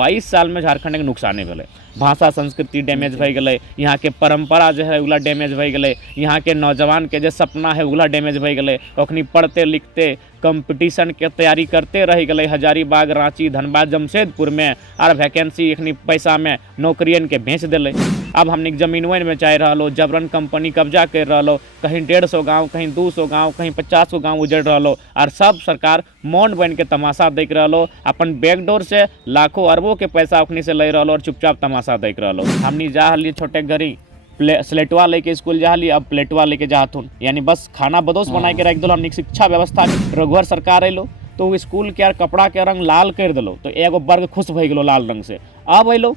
22 साल में झारखंड के नुकसाने भेलै। भाषा संस्कृति डैमेज भए गेलै, यहाँ के परंपरा जो है उला डैमेज भए गेलै, यहाँ के नौजवान के जो सपना है उला डैमेज भए गेलै। कखनी पढ़ते लिखते कंपटीशन के तैयारी करते रह गए हजारीबाग, रांची, धनबाद, जमशेदपुर में, और वैकेंसी एखनी पैसा में नौकरियन के बेच दिले। अब हमने जमीनवन में चाह रहा, जबरन कंपनी कब्जा कर रहा, कहीं 150 गाँव, कहीं 200 गाँव, कहीं 50 गाँव उजड़ रहा, और सब सरकार मौन बन के तमाशा देख रहा, अपन बैकडोर से लाखों अरबों के पैसा ओखनी से ले रहा और चुपचाप तमाशा देख रहा। हमनी जा रही छोटे घरी स्लेटवा लेके स्कूल जा ली, अब प्लेटवा लेके जाथुन, यानी बस खाना बदोश बना के रख दो। हमने शिक्षा व्यवस्था रघुवर सरकार अलो तो स्कूल के कपड़ा के रंग लाल कर दिलो, तो एगो वर्ग खुश भई गेलो लाल रंग से। अब अलो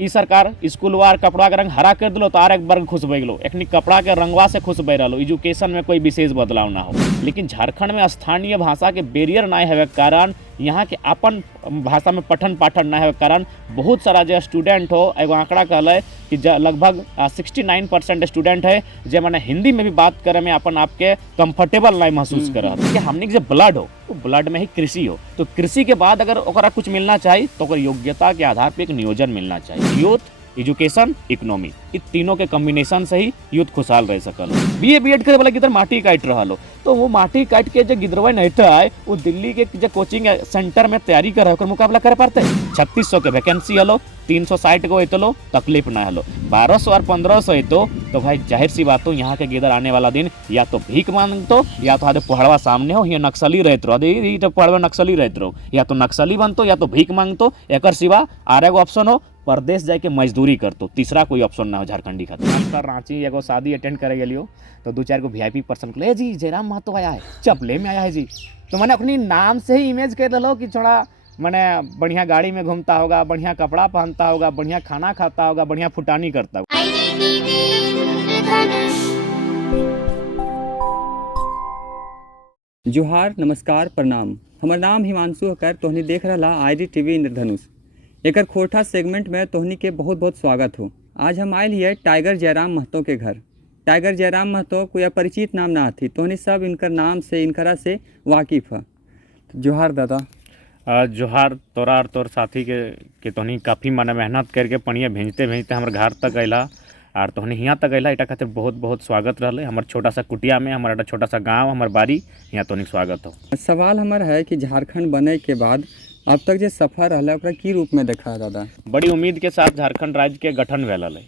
ई सरकार स्कूल वार कपड़ा के रंग हरा कर दिलो तो आर एक वर्ग खुश भई गेलो, एखनी कपड़ा के रंगवा से खुश भई रहो। एजुकेशन में कोई विशेष बदलाव ना हो, लेकिन झारखंड में स्थानीय भाषा के बैरियर ना है कारण, यहाँ के अपन भाषा में पठन पाठन ना है कारण बहुत सारा जो स्टूडेंट हो, एगो आंकड़ा कहले कि लगभग 69% स्टूडेंट है जो मैंने हिंदी में भी बात करे में अपन आपके कंफर्टेबल नहीं महसूस कर रहा। कि हमने जो ब्लड हो तो ब्लड में ही कृषि हो, तो कृषि के बाद अगर ओकरा कुछ मिलना चाहिए तो ओकर योग्यता के आधार पर एक नियोजन मिलना चाहिए। यूथ, एजुकेशन, इकोनॉमी, इ तीनों के कॉम्बिनेशन से ही यूथ खुशहाल रह सकल। बीए बीएड करे वाला किधर माटी काट रहा लो, तो वो माटी काट के जो गिदरवा नहीं आए वो दिल्ली के जो कोचिंग सेंटर में तैयारी कर रहा है मुकाबला कर पाते। 3600 के वैकेंसी हलो, 360 को एतलो तकलीफ ना हलो, 1200 और 1500 एतो तो भाई जाहिर सी बात हो यहाँ के गिदर आने वाला दिन या तो भीख मांगतो या तो आधे पढ़वा सामने हो, यहाँ नक्सली रहते रहो, पढ़वा नक्सली रहते रहो, या तो नक्सली बनतो या तो भीख मांगतो, एक सिवा आर एगो ऑप्शन हो परदेश जाके मजदूरी करतो, तीसरा कोई ऑप्शन ना हो झारखंडी खातिर। रांची एगो शादी अटेंड करे गेलियो तो 2-4 गो वीआईपी पर्सन को जी जयराम महतो आया है, चपले में आया है जी, तो मैंने अपनी नाम से ही इमेज कर दिलो कि थोड़ा मैंने बढ़िया गाड़ी में घूमता होगा, बढ़िया कपड़ा पहनता होगा, बढ़िया खाना खाता होगा, बढ़िया फुटानी करता होगा। जोहार, नमस्कार, प्रणाम। हमार नाम हिमांशु हकर, तोहनी देख रहा IDTV इंद्रधनुष। एकर खोरठा सेगमेंट में तोहनी के बहुत बहुत स्वागत हो। आज हम आयल हिए टाइगर जयराम महतो के घर। टाइगर जयराम महतो कोई अपरिचित नाम ना थी, तोहनी सब इनकर नाम से इनकरा से वाकिफ है। जोहार दादा। जोहार तोरा और तोर साथी के तोहनी काफ़ी माने मेहनत करके पढ़िए भेजते भेजते हमारे घर तक अला और तोहनी यहाँ तक अला, इटा खातिर बहुत बहुत स्वागत रहा। हमारे छोटा सा कुटिया में हमारा छोटा सा गाँव, हमार बारी, यहाँ तोहनी स्वागत हो। सवाल हमार है कि झारखंड बने के बाद अब तक जो सफर रहा ओकरा की रूप में देखा है दादा? बड़ी उम्मीद के साथ झारखंड राज्य के गठन भेल है।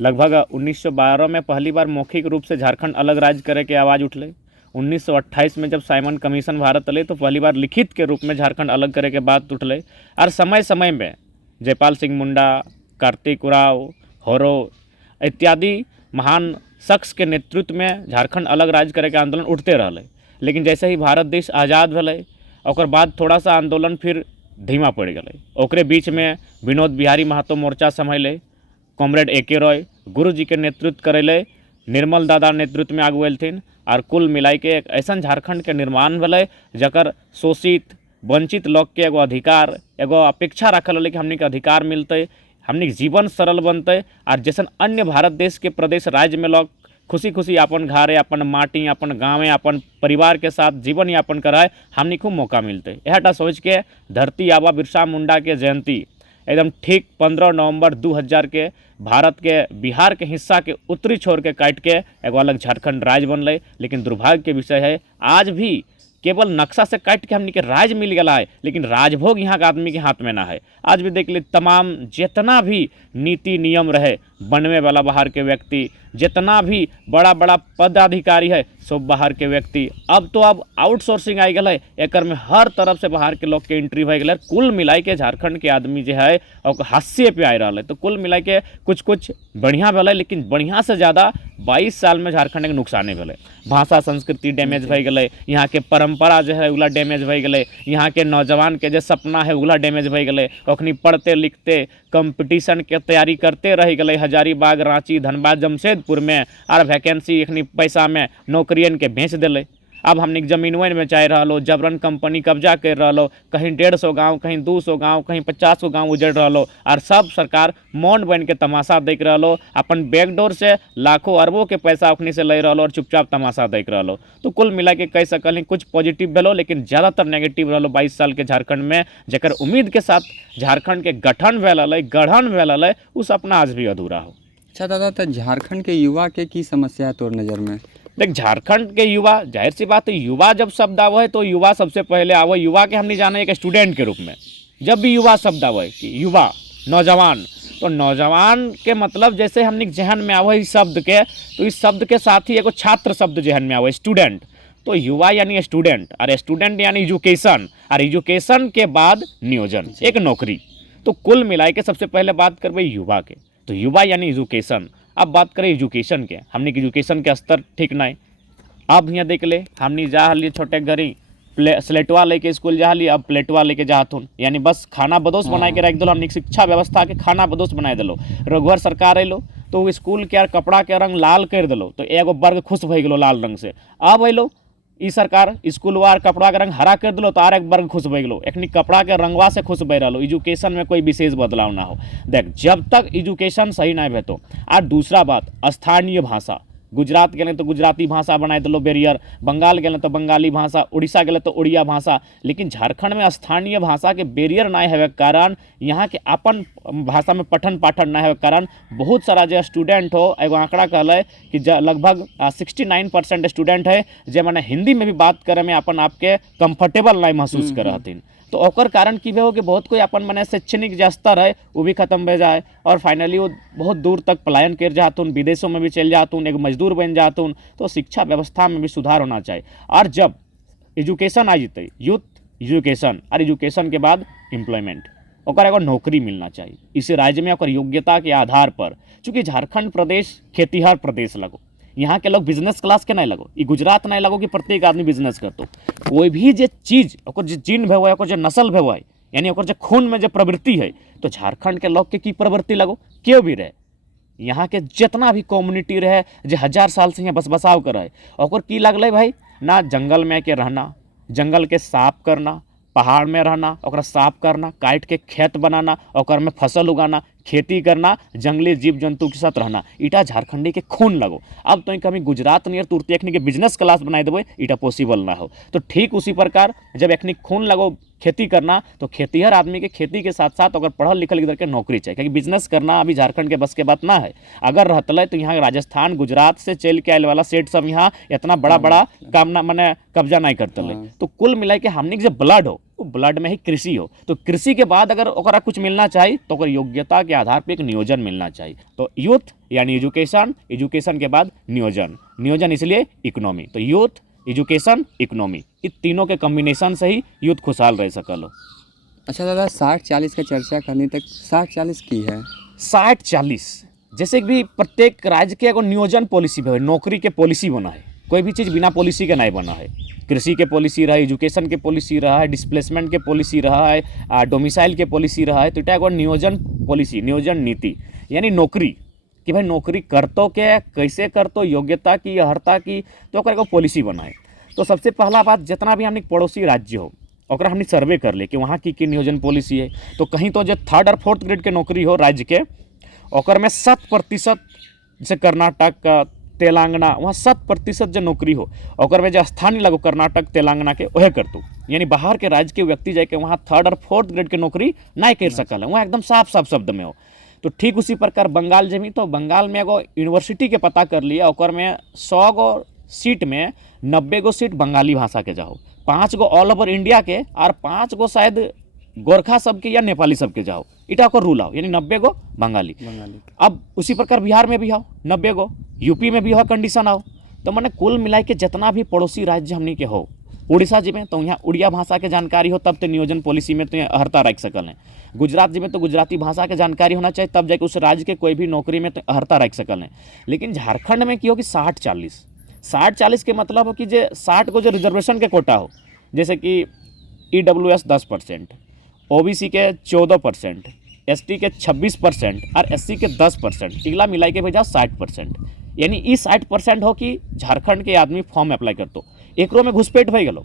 लगभग 1912 में पहली बार मौखिक रूप से झारखंड अलग राज्य करे के आवाज़ उठले। 1928 में जब साइमन कमीशन भारत अले तो पहली बार लिखित के रूप में झारखंड अलग करे के बात उठले। और समय समय में जयपाल सिंह मुंडा, कार्तिक उराव, होरो इत्यादि महान शख्स के नेतृत्व में झारखंड अलग राज्य करे के आंदोलन उठते रहले। लेकिन जैसे ही भारत देश आज़ाद भेलै और बाद थोड़ा सा आंदोलन फिर धीमा पड़ गए। ओकरे बीच में विनोद बिहारी महतो मोर्चा संभले, कॉमरेड AK रॉय गुरु जी के नेतृत्व करेले, निर्मल दादा नेतृत्व में आगू एलथिन और कुल मिलाई के एक ऐसा झारखंड के निर्माण भेलै जकर शोषित वंचित लोग के एगो अधिकार, एगो अपेक्षा रखल कि हमने के अधिकार मिलते, हमने के जीवन सरल बनते और जैसन अन्य भारत देश के प्रदेश राज्य में लोग खुशी खुशी अपन घरे, अपन माटी, अपन गाँव, अपन परिवार के साथ जीवन यापन कराए, हमने खूब मौका मिलते। यहटा सोच के धरती आबा बिरसा मुंडा के जयंती एकदम ठीक 15 नवंबर 2000 के भारत के बिहार के हिस्सा के उत्तरी छोर के काट के एगो अलग झारखंड राज्य बनल। लेकिन दुर्भाग्य के विषय है आज भी केवल नक्शा से काट के हमने के राज्य मिल गया है, लेकिन राजभोग यहाँ के आदमी के हाथ में ना है। आज भी देख ली तमाम जितना भी नीति नियम रहे बनवे वाला बाहर के व्यक्ति, जितना भी बड़ा बड़ा पदाधिकारी है सब बाहर के व्यक्ति। अब तो अब आउटसोर्सिंग आ गया है, एक में हर तरफ से बाहर के लोग के एंट्री भय गए। कुल मिलाई के झारखंड के आदमी जो है और हास्य पे आ रहा है। तो कुल मिलाई के कुछ बढ़िया भेल, लेकिन बढ़िया से ज़्यादा 22 साल में झारखंड के नुकसाने भेल। भाषा संस्कृति डैमेज भय गए, यहाँ के परंपरा जो है उला डैमेज भय गए, यहाँ के नौजवान के जो सपना है उला डैमेज भय गए। कखनी पढ़ते लिखते कंपटीशन के तैयारी करते रह गए हजारीबाग, रांची, धनबाद, जमशेदपुर में, और वैकेंसी एखनी पैसा में नौकरियन के बेच दिले। अब हमने जमीनवन में चाह रहा जबरन कंपनी कब्जा कर रहा, कहीं 150 गाँव, कहीं 200 गाँव, कहीं 50 गाँव उजड़ रहा, और सब सरकार मौन बन के तमाशा देख रहा, अपन बैकडोर से लाखों अरबों के पैसा अपनी से ले रहा और चुपचाप तमाशा देख रहा। तो कुल मिला के कह सकल कुछ पॉजिटिव भेलो, लेकिन ज़्यादातर नेगेटिव रहा 22 साल के झारखंड में, जकर उम्मीद के साथ झारखंड के गठन गढ़न भेल उ सपना आज भी अधूरा हो। अच्छा दादा, तो झारखंड के युवा के की समस्या है तोर नज़र में? देख, झारखंड के युवा, जाहिर सी बात है, युवा जब शब्द आवे तो युवा सबसे पहले आवे, युवा के हमने जाने एक स्टूडेंट के रूप में। जब भी युवा शब्द आवे कि युवा नौजवान, तो नौजवान के मतलब जैसे हमने जहन में आवे इस शब्द के, तो इस शब्द के साथ ही एगो छात्र शब्द जहन में आवे, स्टूडेंट। तो युवा यानी स्टूडेंट, और स्टूडेंट यानी एजुकेशन, और एजुकेशन के बाद नियोजन, एक नौकरी। तो कुल मिलाए के सबसे पहले बात करबे युवा के, तो युवा यानी एजुकेशन। अब बात करें एजुकेशन के, हमने एजुकेशन के स्तर ठीक नहीं। अब यहाँ देख ले, हमने जा हलिए छोटे घरी स्लेटवा लेके स्कूल जा हलिए, अब प्लेटवा लेके जात हूँ, यानी बस खाना बदोश बना के रख दिलो। हमने शिक्षा व्यवस्था के खाना बदोश बना दिलो। रघुवर सरकार अलो तो स्कूल के कपड़ा के रंग लाल कर दिलो, तो एगो वर्ग खुश भई गेलो लाल रंग से। अब अलो ई सरकार स्कूलवा कपड़ा के रंग हरा कर दिलो, तो आर एक वर्ग खुश भई गेलो। एखनी कपड़ा के रंगवा से खुश भई रहो, एजुकेशन में कोई विशेष बदलाव ना हो। देख, जब तक एजुकेशन सही नहीं भेटो। और दूसरा बात, स्थानीय भाषा, गुजरात गेले तो गुजराती भाषा बनाए दिलो बैरियर, बंगाल गेले तो बंगाली भाषा, उड़ीसा गेले तो उड़िया भाषा। लेकिन झारखंड में स्थानीय भाषा के बैरियर ना होवे के कारण, यहाँ के अपन भाषा में पठन पाठन ना होवे के कारण बहुत सारा जो स्टूडेंट हो, एगो आंकड़ा कहले कि लगभग 69% स्टूडेंट है जे मैंने हिंदी में भी बात करे में अपन आपके कंफर्टेबल नहीं महसूस कर हथिन। तो ओकर कारण की हो कि बहुत कोई अपन मने शैक्षणिक जो स्तर है वो भी खत्म हो जाए, और फाइनली वो बहुत दूर तक पलायन कर जातुन, विदेशों में भी चल जातुन, एक मजदूर बन जातुन। तो शिक्षा व्यवस्था में भी सुधार होना चाहिए। और जब एजुकेशन आ जते, यूथ एजुकेशन, और एजुकेशन के बाद एम्प्लॉयमेंट, ओकर एगो नौकरी मिलना चाहिए इस राज्य में ओकर योग्यता के आधार पर। चूँकि झारखंड प्रदेश खेतीहर प्रदेश लगो, यहाँ के लोग बिजनेस क्लास के नहीं लगो, ये गुजरात नहीं लगो कि प्रत्येक आदमी बिजनेस करतो। कोई भी जो चीज़ ओकर जो जीन भे हुआ, ओकर जो नस्ल भे हुआ, यानी ओकर जो खून में जो प्रवृत्ति है, तो झारखंड के लोग के की प्रवृत्ति लगो, क्यों भी रहे, यहाँ के जितना भी कम्युनिटी रहे जो 1000 साल से यहाँ बसबसाव कर रहे, ओकर की लगल भाई, ना जंगल में के रहना, जंगल के साफ करना, पहाड़ में रहना, ओकरा साफ करना, काट के खेत बनाना, ओकर में फसल उगाना, खेती करना, जंगली जीव जंतु के साथ रहना, इटा झारखंडी के खून लगो। अब तो कभी गुजरात नियर तुरती एखनी के बिजनेस क्लास बनाए देवे, इटा पॉसिबल ना हो। तो ठीक उसी प्रकार जब एखनी खून लगो खेती करना, तो खेतीहर आदमी के खेती के साथ साथ अगर पढ़ल लिखल इधर के नौकरी चाहिए, क्योंकि बिजनेस करना अभी झारखंड के बस के बात ना है। अगर रहतले तो यहाँ राजस्थान गुजरात से चल के आयल वाला सेठ सब यहाँ इतना बड़ा बड़ा काम ना मने कब्जा नहीं करते। तो कुल मिला के हमने जो ब्लड हो, वो ब्लड में ही कृषि हो। तो कृषि के बाद अगर ओकरा कुछ मिलना चाहिए तो ओकर योग्यता के आधार पर एक नियोजन मिलना चाहिए। तो यूथ यानी एजुकेशन, एजुकेशन के बाद नियोजन, नियोजन इसलिए इकोनॉमी। तो यूथ, एजुकेशन, इकोनॉमी, ये तीनों के कॉम्बिनेशन से ही यूथ खुशहाल रह सकल हो। अच्छा दादा, 60-40 का चर्चा करनी तक 60-40 की है। 60-40 जैसे कि भी प्रत्येक राज्य के एगो नियोजन पॉलिसी है, नौकरी के पॉलिसी बना है। कोई भी चीज़ बिना पॉलिसी के नहीं बना है। कृषि के पॉलिसी रहा है, एजुकेशन के पॉलिसी रहा है, डिस्प्लेसमेंट के पॉलिसी रहा है, डोमिसाइल के पॉलिसी रहा है। तो इटा एगो नियोजन पॉलिसी, नियोजन नीति, यानी नौकरी कि भाई नौकरी करतो के कैसे करतो, योग्यता की, अर्हता की, तो ओकर एगो पॉलिसी बनाए। तो सबसे पहला बात, जितना भी हमने पड़ोसी राज्य हो ओकरा हमने सर्वे कर ले कि वहाँ की नियोजन पॉलिसी है। तो कहीं तो जो 3rd और 4th ग्रेड के नौकरी हो राज्य के, ओकर में 7%, जैसे कर्नाटक, तेलंगाना, वहाँ 7% जो नौकरी हो, ओकर में जो स्थानीय लगो कर्नाटक तेलंगाना के वह करतो। यानी बाहर के राज्य के व्यक्ति जाके वहाँ 3rd और 4th ग्रेड के नौकरी नहीं कर सकल है, वहाँ एकदम साफ साफ शब्द में हो। तो ठीक उसी प्रकार बंगाल जमी, तो बंगाल में एगो यूनिवर्सिटी के पता कर लिया, ओकर में 100 गो सीट में 90 गो सीट बंगाली भाषा के जाओ, 5 गो ऑल ओवर इंडिया के, और 5 गो शायद गोरखा सबके या नेपाली सबके जाओ, इटा को रूल आओ, यानी 90 गो बंगाली। अब उसी प्रकार बिहार में भी आओ 90 गो, यूपी में भी हो कंडीशन आओ। तो मैंने कुल मिला के जितना भी पड़ोसी राज्य हमने के हो, उड़ीसा जी में तो यहाँ उड़िया भाषा के जानकारी हो, तब तो नियोजन पॉलिसी में तो अर्हता रख सकल है। गुजरात जी में तो गुजराती भाषा के जानकारी होना चाहिए, तब जाके उस राज्य के कोई भी नौकरी में तो अर्हता रख सकल है। लेकिन झारखंड में की हो कि 60-40 के मतलब हो कि जो 60 को जो रिजर्वेशन के कोटा हो, जैसे कि EWS 10%, OBC के 14%, ST के 26% और SC के 10%, इगला मिलाई के भेजा 60%। यानी ये 60% हो कि झारखंड के आदमी फॉर्म अप्लाई करतो। एकरो में घुसपैठ भई गेलो।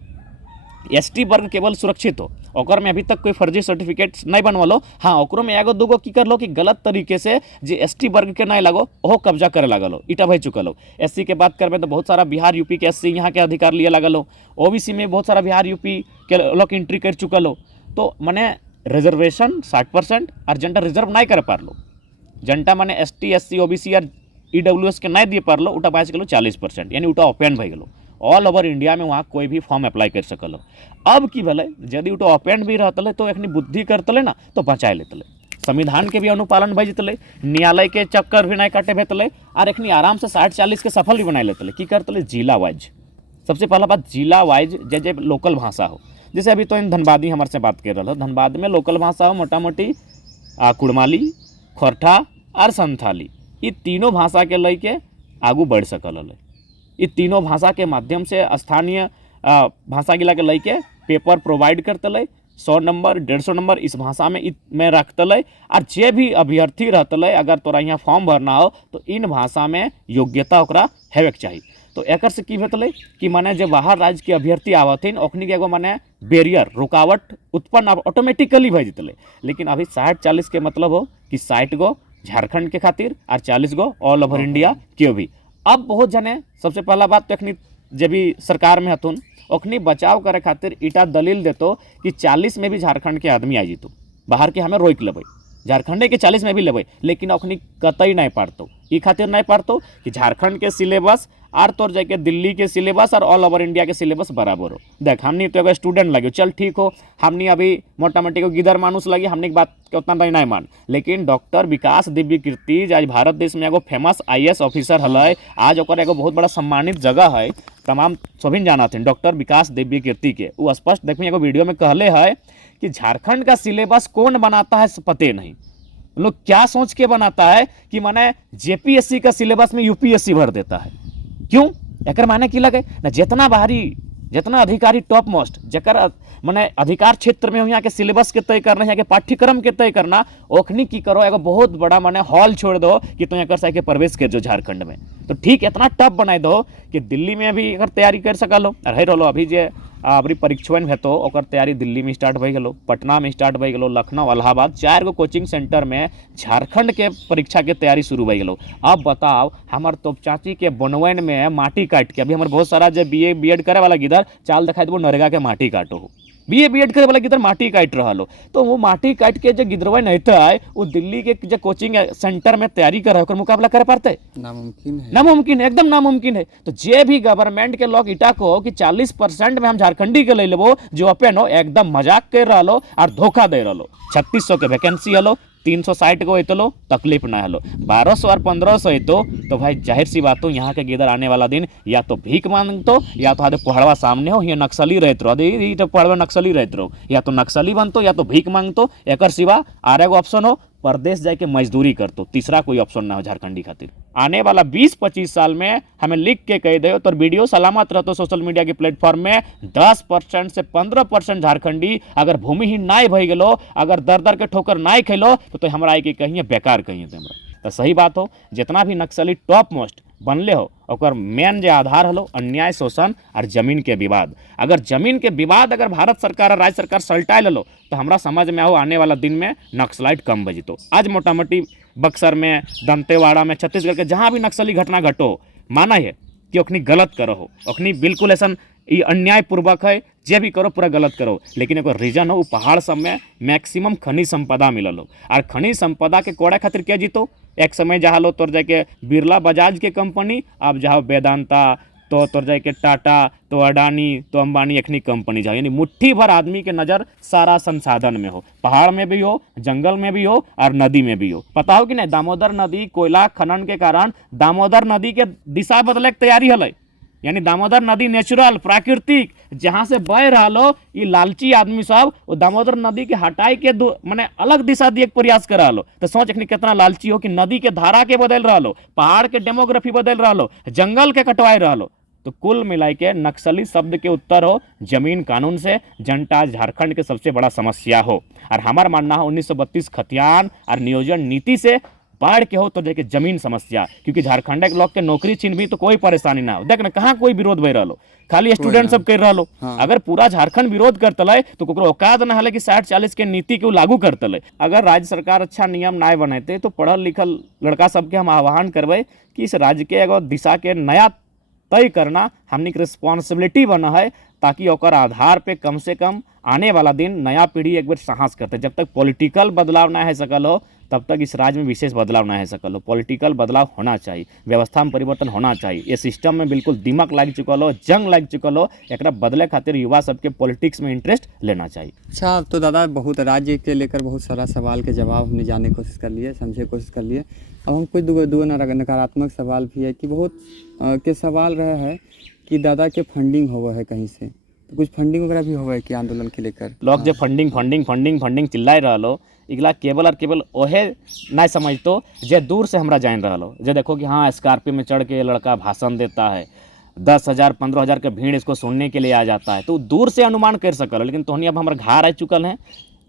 एसटी वर्ग केवल सुरक्षित हो, ओकर में अभी तक कोई फर्जी सर्टिफिकेट नहीं बनवालो। हाँ, ओकरो में एगो दूगो की कर लो कि गलत तरीके से जे एसटी वर्ग के नहीं लगो ओहो कब्जा करे लगल हो, इटा भई चुकल हो। एससी के बात करबे तो बहुत सारा बिहार यूपी के एससी यहाँ के अधिकार लिए लगल हो। ओबीसी में बहुत सारा बिहार यूपी के लोग एंट्री कर चुकल हो। तो मने रिजर्वेशन 60% और जनता रिजर्व नहीं कर पारलो, जनता माने एसटी एससी ओबीसी और ईडब्ल्यूएस के नहीं दिए पारलो, उटा बाज गेलो 40%, यानी उटा ओपन भई गेलो। ऑल ओवर इंडिया में वहाँ कोई भी फॉर्म अप्लाई कर सकल हो। अब की भले यदि उटा ओपन भी रहतले तो एखनी बुद्धि करतले ना तो बचाए लेतले, संविधान के भी अनुपालन भई जतले, न्यायालय के चक्कर भी नहीं काटे भेतले, और एखनी आराम से 60-40 के सफल भी बनाए लेतले। की करतले जिला वाइज, सबसे पहला बात जिला वाइज जे लोकल भाषा हो, जैसे अभी तो इन धनबादी हमारे से बात कर रहा हो, धनबाद में लोकल भाषा हो मोटा मोटी कुड़माली, खोरठा और संथाली, ये तीनों भाषा के लेके आगू बढ़ सकल है। ये तीनों भाषा के माध्यम से स्थानीय भाषा गिला के लेके पेपर प्रोवाइड करतले, 100 नंबर 150 नंबर इस भाषा में रखतले। और जे भी अभ्यर्थी रहतले अगर तोरा यहाँ फॉर्म भरना हो तो इन भाषा में योग्यता ओकरा हेवे के चाहिए। तो एकर से की भेतले कि माने जब बाहर राज्य के अभ्यर्थी आवथिन ओखनी के एगो माने बैरियर रुकावट उत्पन्न ऑटोमेटिकली भई जतले। लेकिन अभी 60-40 के मतलब हो कि 60 गो झारखंड के खातिर और 40 गो ऑल ओवर इंडिया के भी। अब बहुत जने सबसे पहला बात तो एखनी जब भी सरकार में हतुन ओखनी बचाव करे खातिर इटा दलील देतो कि 40 में भी झारखंड के आदमी आ जीतो, बाहर के हमें रोक लेबै, झारखंड के 40 में भी लेबै, लेकिन ओखनी कतई नहीं पारतो। ई खातिर नहीं पारतो कि झारखंड के सिलेबस आर तोर जाके दिल्ली के सिलेबस और ऑल ओवर इंडिया के सिलेबस बराबर हो। देख हमनी तो एगो स्टूडेंट लगे, चल ठीक हो, हमनी अभी मोटा मोटी को गिदर मानुस लगी, हमनी की बात के उतना नहीं मान, लेकिन डॉक्टर विकास दिव्य कीर्ति आज भारत देश में एगो फेमस IAS ऑफिसर हल, आज ओकर एगो बहुत बड़ा सम्मानित जगह है, तमाम सभी जाना थे डॉक्टर विकास दिव्य कीर्ति के। वो स्पष्ट देखिए एगो वीडियो में कहले है कि झारखंड का सिलेबस कौन बनाता है पते नहीं, लोग क्या सोच के बनाता है कि माने जेपीएससी का सिलेबस में यूपीएससी भर देता है। क्यों? एकर माने की लगे ना, जितना बाहरी जितना अधिकारी टॉप मोस्ट जकर माने अधिकार क्षेत्र में यहाँ के सिलेबस के तय करना, यहाँ के पाठ्यक्रम के तय करना, ओखनी की करो एगो बहुत बड़ा माने हॉल छोड़ दो कि तो यहाँ कर सके प्रवेश कर जो झारखंड में, तो ठीक इतना टफ बनाए दो कि दिल्ली में भी अगर तैयारी कर सकलो। रहे रहो अभी जे अभी परीक्षवन हेतु ओकर तैयारी दिल्ली में स्टार्ट भई गेलो, पटना में स्टार्ट भई गेलो, लखनऊ इलाहाबाद 4 गो कोचिंग सेंटर में झारखंड के परीक्षा के तैयारी शुरू भई गेलो। अब बताओ हमार तोप चाची के बनवन में माटी काट के, अभी हमारे बहुत सारा जो BA BEd करे वाला गिदर चाल दिखाई देबो नरेगा के माटी काटो हो, BA BEd करे वाला गिदर माटी काट रहा हो, तो वो माटी काट के जो गिदरवा नहीं है वो दिल्ली के जो कोचिंग सेंटर में तैयारी कर रहा है मुकाबला कर पाते? नामुमकिन है, नामुमकिन है, एकदम नामुमकिन है। तो जे भी गवर्नमेंट के लोग इटा को कि 40% में हम झारखंडी के ले लेबो जो अपन हो, एकदम मजाक कर रहा लो और धोखा दे रहा लो। 3600 के वैकेंसी हलो, 360 गो हेतलो तकलीफ ना हलो, 1200 और 1500 हेतो तो भाई जाहिर सी बात हो यहाँ के गिदर आने वाला दिन या तो भीख मांगतो या तो आधे पहाड़वा सामने हो, ये नक्सली रहते रहो, तो पहाड़वा नक्सली रहते रहो, या तो नक्सली बनतो या तो भीख मांगतो, एकर सिवा आर एगो ऑप्शन हो परदेश जाके मजदूरी करतो, तीसरा कोई ऑप्शन ना हो झारखंडी खातिर। आने वाला 20-25 साल में हमें लिख के कह दे तो वीडियो सलामत रहतो सोशल मीडिया के प्लेटफॉर्म में 10% से 15% झारखंडी अगर भूमिहीन नाय भई गेलो, अगर दर दर के ठोकर नाय खेलो तो हमरा आई के कहिए बेकार कहिए हमरा। तो सही बात हो, जितना भी नक्सली टॉप मोस्ट बनले हो ओकर मेन जो आधार हलो अन्याय शोषण और जमीन के विवाद। अगर जमीन के विवाद अगर भारत सरकार और राज्य सरकार सल्टाए लो तो हमरा समझ में आओ आने वाला दिन में नक्सलाइट कम बजितो। आज मोटा मोटी बक्सर में, दंतेवाड़ा में, छत्तीसगढ़ के जहाँ भी नक्सली घटना घटो, माना है कि ओखनी गलत करो हो, ओखनी बिल्कुल ऐसा ये अन्यायपूर्वक है, जे भी करो पूरा गलत करो, लेकिन एगो रीजन हो पहाड़ सब में मैक्सिमम खनिज संपदा मिलल हो, और खनिज संपदा के कोड़े खातिर क्या जीतो? एक समय जहाँ लो तोर जाके बिरला बजाज के कंपनी, अब जहाँ वेदांता, तो तोर जाके टाटा, तो अडानी, तो अंबानी, एखनी कंपनी जाओ, यानी मुट्ठी भर आदमी के नज़र सारा संसाधन में हो, पहाड़ में भी हो, जंगल में भी हो और नदी में भी हो। पता हो कि नहीं, दामोदर नदी कोयला खनन के कारण दामोदर नदी के दिशा बदले के तैयारी हल, यानी दामोदर नदी नेचुरल प्राकृतिक जहाँ से बह रहा लो, ये लालची आदमी सब वो दामोदर नदी के हटाई के माने अलग दिशा दिए के प्रयास कर रहा लो। तो सोच एखनी कितना लालची हो कि नदी के धारा के बदल रहा लो, पहाड़ के डेमोग्राफी बदल रहा लो, जंगल के कटवाए रहा लो। तो कुल मिलाई के नक्सली शब्द के उत्तर हो जमीन कानून से जनता झारखंड के सबसे बड़ा समस्या हो। और हमार मानना है 1932 खतियान और नियोजन नीति से बाढ़ के हो तो देखे जमीन समस्या, क्योंकि झारखंड के लोग के नौकरी छीन भी तो कोई परेशानी ना हो। देख ना कहाँ कोई विरोध भय रहा, खाली स्टूडेंट सब कर रहा। हाँ। अगर पूरा झारखंड विरोध करतले तो कोकरो औकात ना हले कि 60-40 के नीति के लागू करतले। अगर राज्य सरकार अच्छा नियम ना बनाते तो पढ़ल लिखल लड़का सबके हम आह्वान करबे कि इस राज्य के एगो दिशा के नया तय करना हमनी के रिस्पॉन्सिबिलिटी बना है, ताकि ओकर आधार पे कम से कम आने वाला दिन नया पीढ़ी एक बार साहस करते। जब तक पॉलिटिकल बदलाव ना है सकल हो तब तक इस राज्य में विशेष बदलाव ना है सकल हो। पॉलिटिकल बदलाव होना चाहिए, व्यवस्था में परिवर्तन होना चाहिए। ये सिस्टम में बिल्कुल दिमाग लग चुकल हो, जंग लग चुकल हो, एकरा बदले खातिर युवा सबके पॉलिटिक्स में इंटरेस्ट लेना चाहिए। अच्छा, तो दादा बहुत राज्य के लेकर बहुत सारा सवाल के जवाब हमने जानने की कोशिश कर लिए, समझे की कोशिश कर लिए। अब हम कुछ दो नकारात्मक सवाल भी है कि बहुत के सवाल रहे है कि दादा के फंडिंग होवा है कहीं से, तो कुछ फंडिंग वगैरह भी होवा है कि आंदोलन के लेकर लोग जब फंडिंग फंडिंग फंडिंग फंडिंग चिल्लाए रहो, इगला केवल और केवल ओहे ना समझतो जे दूर से हमरा जान रहा। जे देखो कि हाँ स्कॉर्पियो में चढ़ के लड़का भाषण देता है, 10,000 15,000 का भीड़ इसको सुनने के लिए आ जाता है, तो दूर से अनुमान कर सकल। लेकिन तोहनी अब हमारे घर आ चुकल हैं,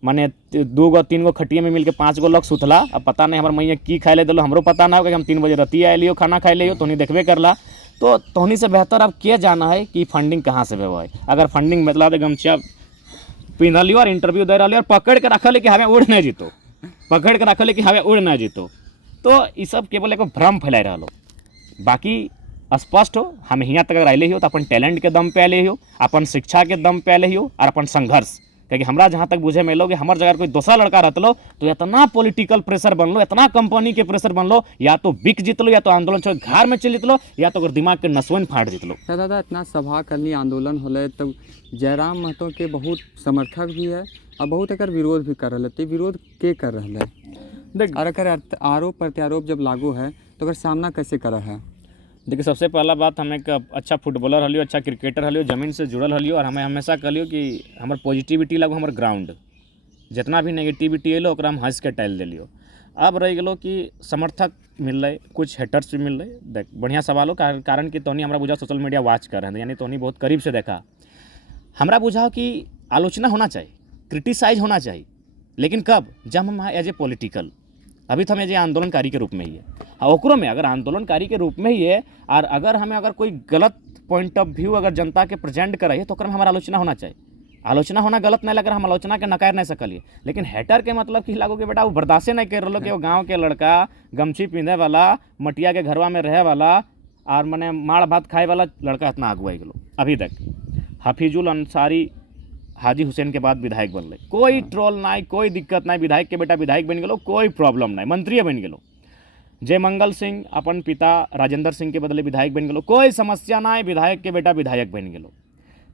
माने 2-3 खटिया में मिलकर 5 लोग सुतला। अब पता नहीं हमारे मैया की खाए ले दिलो, हमरो पता ना होगा कि हम 3 बजे रती आए लियो खाना खाए लियो, तोहनी देखबे करला। तो तोहनी से बेहतर अब क्या जाना है कि फंडिंग कहाँ से हुआ है। अगर फंडिंग मतलब गमछा पिन्ह लियो और इंटरव्यू दे रहा और पकड़ के रखल कि हमें उड़ नहीं जीतो, पकड़ के रखल कि हमें उड़ नहीं जीतो, तो ये सब केवल एक भ्रम फैला रहा। बाकी स्पष्ट हो हम यहाँ तक अगर आए हो तो अपन टैलेंट के दम पे आए हो, अपन शिक्षा के दम पे आए हो और अपन संघर्ष। क्योंकि हमरा जहाँ तक बुझे में लो कि हमारे जगह कोई दूसरा लड़का रहता लो तो इतना पॉलिटिकल प्रेशर बन लो, इतना कंपनी के प्रेशर बन लो, या तो बिक जीत लो, या तो आंदोलन छोड़ घर में चल जीत लो, या तो अगर दिमाग के नसवन फाड़ जीत लो। दादा इतना सभा करनी आंदोलन होले तो जयराम महतो के बहुत समर्थक भी है और बहुत अगर विरोध भी कर रहे, तो विरोध के कर रहे देख और अगर आरोप प्रत्यारोप जब लागू है तो अगर सामना कैसे कर रहा है। देखिए सबसे पहला बात, हम एक अच्छा फुटबॉलर हलियो, अच्छा क्रिकेटर हलियो, जमीन से जुड़ल हलियो, और हमें हमेशा कहलियो कि हमार पॉजिटिविटी लगो हमार ग्राउंड, जितना भी नेगेटिविटी एलो ओकरा हम हंस के टाइल दिलियो। अब रह गलो कि समर्थक मिल रहे, कुछ हेटर्स भी मिल रहे। देख बढ़िया सवाल हो, कारण कि तोहनी हमरा बुझाओ सोशल मीडिया वॉच कर रहे हैं, यानी तोहनी बहुत करीब से देखा। हमरा बुझाओ कि आलोचना होना चाहिए, क्रिटिसाइज होना चाहिए, लेकिन कब, जब हम एज ए पॉलिटिकल, अभी तो हम एज ए आंदोलनकारी के रूप में ही है, और ओकरो में अगर आंदोलनकारी के रूप में ही है, और अगर हमें अगर कोई गलत पॉइंट ऑफ व्यू अगर जनता के प्रेजेंट करे तो ओकरा में हमारा आलोचना होना चाहिए। आलोचना होना गलत नहीं लग रहा, हम आलोचना के नकार नहीं सकलिए। लेकिन हेटर के मतलब कि लागो कि बेटा वो बर्दाश्त नहीं कर रहा कि वो गाँव के लड़का गमछी पिंधे वाला, मटिया के घरवा में रहे वाला और मने माड़ भात खाए वाला लड़का इतना अगुआई गलो। अभी तक हफीजुल अंसारी हाजी हुसैन के बाद विधायक बनल, कोई ट्रोल नहीं, कोई दिक्कत नहीं, विधायक के बेटा विधायक बन गलो, कोई प्रॉब्लम नहीं, मंत्री बन गलो। जयमंगल सिंह अपन पिता राजेंद्र सिंह के बदले विधायक बन गलो, कोई समस्या नहीं, विधायक के बेटा विधायक बन गलो।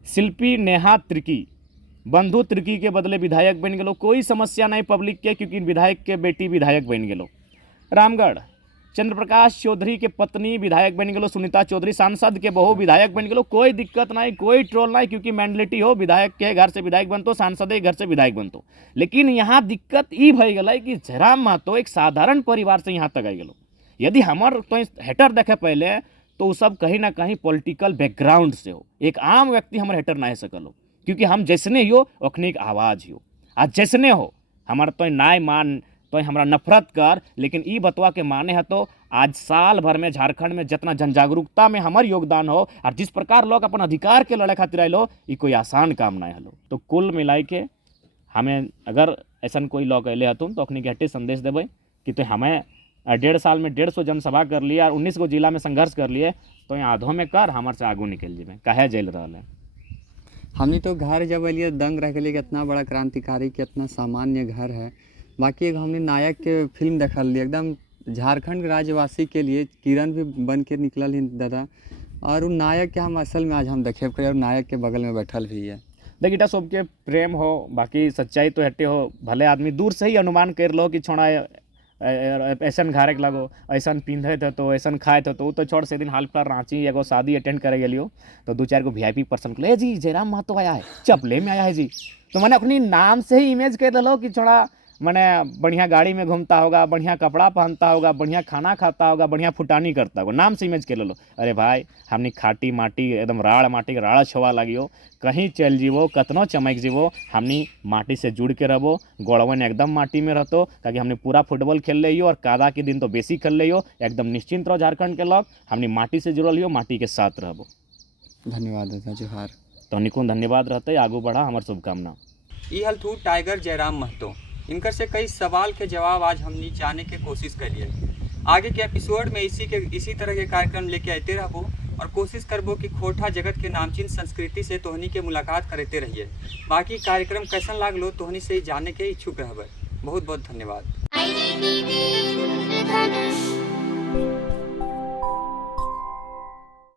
शिल्पी नेहा त्रिकी बंधु त्रिकी के बदले विधायक बन गलो, कोई समस्या नहीं पब्लिक के, क्योंकि विधायक के बेटी विधायक बन गलो। रामगढ़ चंद्रप्रकाश चौधरी के पत्नी विधायक बन गलो, सुनीता चौधरी सांसद के बहू विधायक बन गलो, कोई दिक्कत नहीं, कोई ट्रोल नहीं, क्योंकि मैंडलिटी हो, विधायक के घर से विधायक बनतो, सांसद के घर से विधायक बनतो। लेकिन यहाँ दिक्कत ई भई गई कि जयराम महतो एक साधारण परिवार से यहाँ तक आई गलो। यदि हमार तो हेटर देखे पहले तो सब कहीं ना कहीं पॉलिटिकल बैकग्राउंड से हो, एक आम व्यक्ति हमारे हेटर ना सकल हो, क्योंकि हम जैसने हो ओखने एक आवाज़ हो, आज जैसने हो हमार तो नाय मान तो हमरा नफरत कर, लेकिन ई बतवा के माने है तो आज साल भर में झारखंड में जितना जन जागरूकता में हमार योगदान हो और जिस प्रकार लोग अपन अधिकार के लड़े खातिर आइलो, ये कोई आसान काम नहीं हलो। तो कुल मिलाई के हमें अगर ऐसा कोई लोग अले हतुन तो अखनी के हटे संदेश देवे कि तो हमें 1.5 साल में 150 जनसभा कर लिए और 19 गो जिला में संघर्ष कर लिए, तो यहाँ आधो में कर हमारे से आगू निकल जाए, कहे जेल रहा है। हमने तो घर जब अलिए दंग रह गए कि इतना बड़ा क्रांतिकारी के इतना सामान्य घर है। बाकी एक हमने नायक के फिल्म देखल ली, एकदम झारखंड राज्यवासी के लिए किरण भी बन के निकलल ही दादा, और उन नायक के हम असल में आज हम देखे और नायक के बगल में बैठल भी है। देखिए सबके प्रेम हो, बाकी सच्चाई तो हटे हो, भले आदमी दूर से ही अनुमान कर लो कि छोड़ा ऐसा घारे के लगो, ऐसा पिंधे थे तो ऐसा खाए थे, तो छोड़ से दिन हाल फिलहाल रांची एगो शादी अटेंड करे गलियो, तो 2-4 गो VIP पर्सन को जी जयराम महतो आया है, चपले में आया है जी, तो मैंने अपनी नाम से ही इमेज कर लो कि छोड़ा मैंने बढ़िया गाड़ी में घूमता होगा, बढ़िया कपड़ा पहनता होगा, बढ़िया खाना खाता होगा, बढ़िया फुटानी करता होगा, नाम से इमेज के ले लो। अरे भाई हमनी खाटी माटी एकदम राड़ माटी के राड़ा छुआ लगियो, कहीं चल जीवो कतनो चमक जीवो, हमनी माटी से जुड़ के रहो, गोड़वन एकदम माटी में रहतो, ताकि हमने पूरा फुटबॉल खेल लियो और कादा के दिन तो बेसी खेल लियो, एकदम निश्चिंत रहो झारखंड के लोग, हमनी माटी से जुड़ल हो, माटी के साथ रहो। धन्यवाद दादा, जोहार। तो निकुन धन्यवाद रहते, आगू बढ़ा, हमार शुभकामना। ई हल थू टाइगर जयराम महतो। इनकर से कई सवाल के जवाब आज हमने जाने के कोशिश करिए। आगे के एपिसोड में इसी तरह के कार्यक्रम लेके आते रहबो और कोशिश करबो कि खोरठा जगत के नामचीन संस्कृति से तोहनी के मुलाकात करते रहिए। बाकी कार्यक्रम कैसन लागलो तोहनी से जाने के इच्छुक रहबै। बहुत बहुत धन्यवाद।